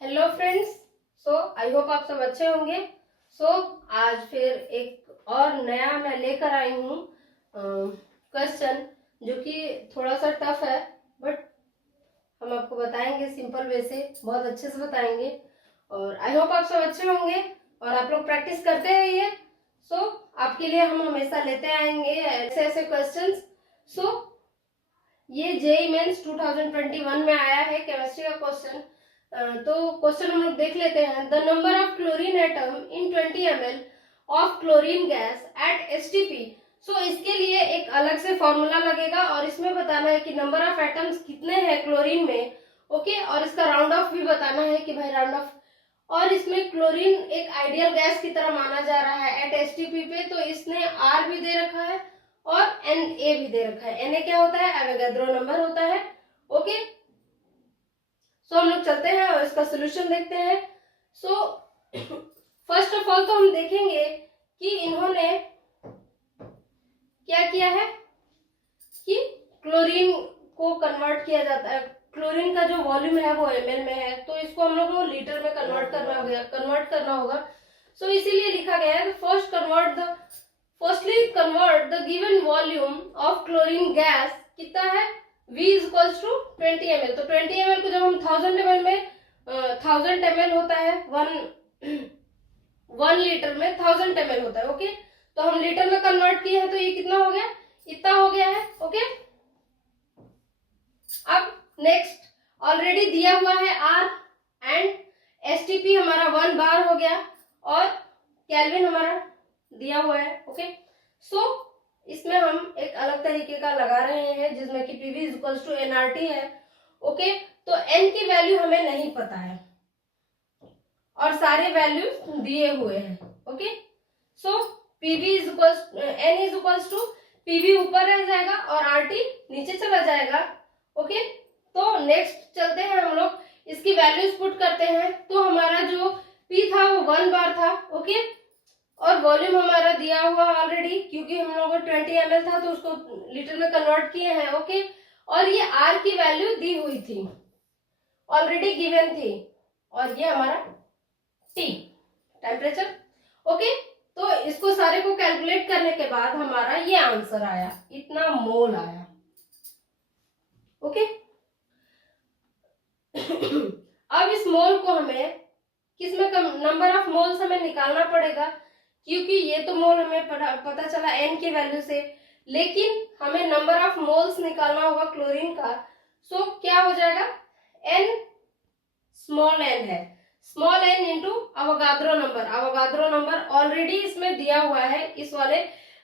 Hello friends. I hope आप सब अच्छे होंगे। आज फिर एक और नया मैं लेकर आई हूँ क्वेश्चन जो कि थोड़ा सा टफ है, बट हम आपको बताएंगे सिंपल वे से, बहुत अच्छे से बताएंगे। और आई होप आप सब अच्छे होंगे और आप लोग प्रैक्टिस करते रहिए। आपके लिए हम हमेशा लेते आएंगे ऐसे ऐसे क्वेश्चंस। ये जेईई मेंस 2021 में आया है केमिस्ट्री का क्वेश्चन। तो क्वेश्चन हम लोग देख लेते हैं। The number of chlorine atom in 20 ml of chlorine gas at STP. इसके लिए एक अलग से फॉर्मूला लगेगा और इसमें बताना है कि नंबर ऑफ एटम्स कितने हैं क्लोरीन में। ओके, और इसका राउंड ऑफ भी बताना है कि भाई राउंड ऑफ। और इसमें क्लोरीन एक आइडियल गैस की तरह माना जा रहा है एट एसटीपी पे, तो इसने आर भी दे रखा है और एन ए भी दे रखा है। एन ए क्या होता है? एवोगाड्रो नंबर होता है। ओके, हम लोग चलते हैं और इसका सोल्यूशन देखते हैं। फर्स्ट ऑफ ऑल तो हम देखेंगे कि इन्होंने क्या किया है कि क्लोरीन को कन्वर्ट किया जाता है। क्लोरीन का जो वॉल्यूम है वो ml में है, तो इसको हम लोग को लीटर में कन्वर्ट करना होगा। इसीलिए लिखा गया है firstly convert the given volume of chlorine gas कितना है? V is equals to 20 ml। तो 20 ml को जब हम 1000 ml में 1000 ml होता है, 1 लीटर में 1000 ml होता है। ओके, तो हम लीटर में कन्वर्ट किए हैं, तो ये कितना हो गया? इतना हो गया है। ओके, अब नेक्स्ट ऑलरेडी दिया हुआ है R एंड STP हमारा 1 बार हो गया और केल्विन हमारा दिया हुआ है। ओके, इसमें हम एक अलग तरीके का लगा रहे हैं जिसमें कि PV is equals to nRT है। ओके, तो n की वैल्यू हमें नहीं पता है और सारे वैल्यूज दिए हुए हैं। Okay, PV is equals n is equals to PV ऊपर रह जाएगा और RT नीचे चला जाएगा। ओके, तो नेक्स्ट चलते हैं, हम लोग इसकी वैल्यूज पुट करते हैं। तो हमारा जो P था वो 1 बार था। ओके, और वॉल्यूम हमारा दिया हुआ ऑलरेडी, क्योंकि हम लोगों को 20 ml था तो उसको लीटर में कन्वर्ट किए हैं। ओके, और ये R की वैल्यू दी हुई थी, ऑलरेडी गिवन थी, और ये हमारा T टेम्परेचर। ओके, तो इसको सारे को कैलकुलेट करने के बाद हमारा ये आंसर आया, इतना मोल आया। ओके, अब इस मोल को हमें किसमें नंबर ऑफ मोल्स हमें निकालना पड़ेगा, क्योंकि ये तो मोल हमें पता चला n की वैल्यू से, लेकिन हमें नंबर ऑफ मोल्स निकालना होगा क्लोरीन का। क्या हो जाएगा? n स्मॉल n है, small n into Avogadro number. Avogadro number already इसमें दिया हुआ है इस वाले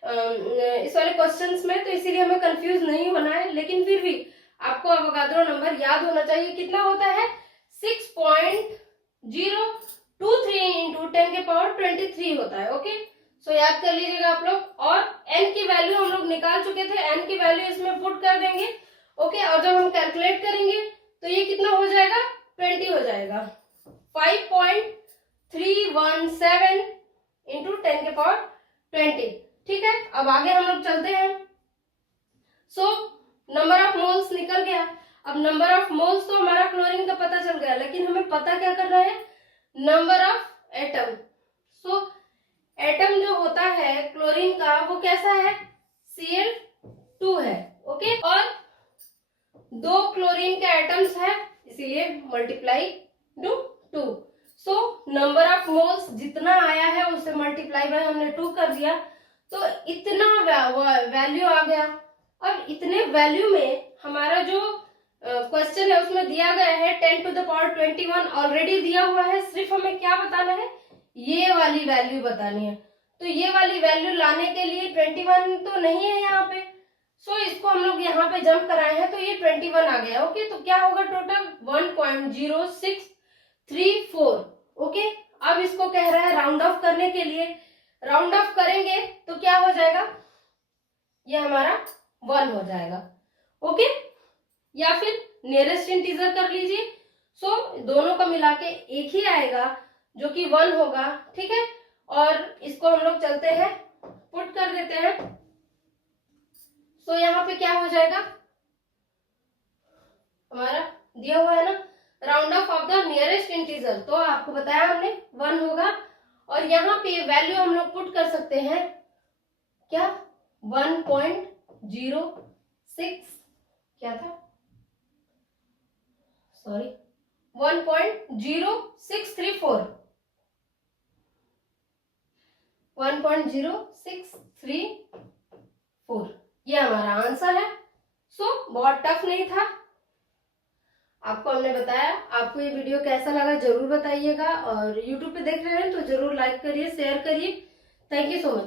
क्वेश्चंस में, तो इसीलिए हमें कंफ्यूज नहीं होना है। लेकिन फिर भी आपको अवोगाद्रो नंबर याद होना चाहिए। कितना होता है? 6.023 इंटू 10⁻23 होता है। ओके, याद कर लीजिएगा आप लोग। और n की वैल्यू हम लोग निकाल चुके थे, n की वैल्यू इसमें पुट कर देंगे। ओके, और जब हम कैलकुलेट करेंगे तो ये कितना हो जाएगा? 20 हो जाएगा। 5.317 इंटू 10⁻20। ठीक है, अब आगे हम लोग चलते हैं। नंबर ऑफ मोल्स निकल गया। अब नंबर ऑफ मोल्स तो हमारा क्लोरीन का पता चल गया, लेकिन हमें पता क्या करना है? Number of atom. एटम जो होता है क्लोरीन का वो कैसा है? Cl2 है। ओके, और 2 क्लोरीन के एटम्स है, इसीलिए multiply two 2। Number of moles जितना आया है उससे मल्टीप्लाई बाय हमने 2 कर दिया, तो इतना वैल्यू आ गया। अब इतने वैल्यू में हमारा जो क्वेश्चन है उसमें दिया गया है 10⁻21 ऑलरेडी दिया हुआ है। सिर्फ हमें क्या बताना है? ये वाली वैल्यू बतानी है। तो ये वाली वैल्यू लाने के लिए 21 तो नहीं है यहाँ पे, इसको हम लोग यहाँ पे जंप कराए हैं, तो ये 21 आ गया। ओके, तो क्या होगा टोटल? 1.0634। ओके, अब इसको कह रहा है राउंड ऑफ करने के लिए। राउंड ऑफ करेंगे तो क्या हो जाएगा? ये हमारा 1 हो जाएगा। ओके, या फिर नियरेस्ट इंटीजर कर लीजिए। दोनों का मिला के एक ही आएगा जो कि 1 होगा। ठीक है, और इसको हम लोग चलते हैं, पुट कर देते हैं। यहाँ पे क्या हो जाएगा? हमारा दिया हुआ है ना, round of the nearest integer, तो आपको बताया हमने 1 होगा। और यहाँ पे वैल्यू हम लोग पुट कर सकते हैं क्या, 1.06 क्या था, सॉरी 1.0634, 1.0634 ये हमारा आंसर है। सो बहुत टफ नहीं था, आपको हमने बताया। आपको ये वीडियो कैसा लगा जरूर बताइएगा, और YouTube पे देख रहे हैं तो जरूर लाइक करिए, शेयर करिए। Thank you so much.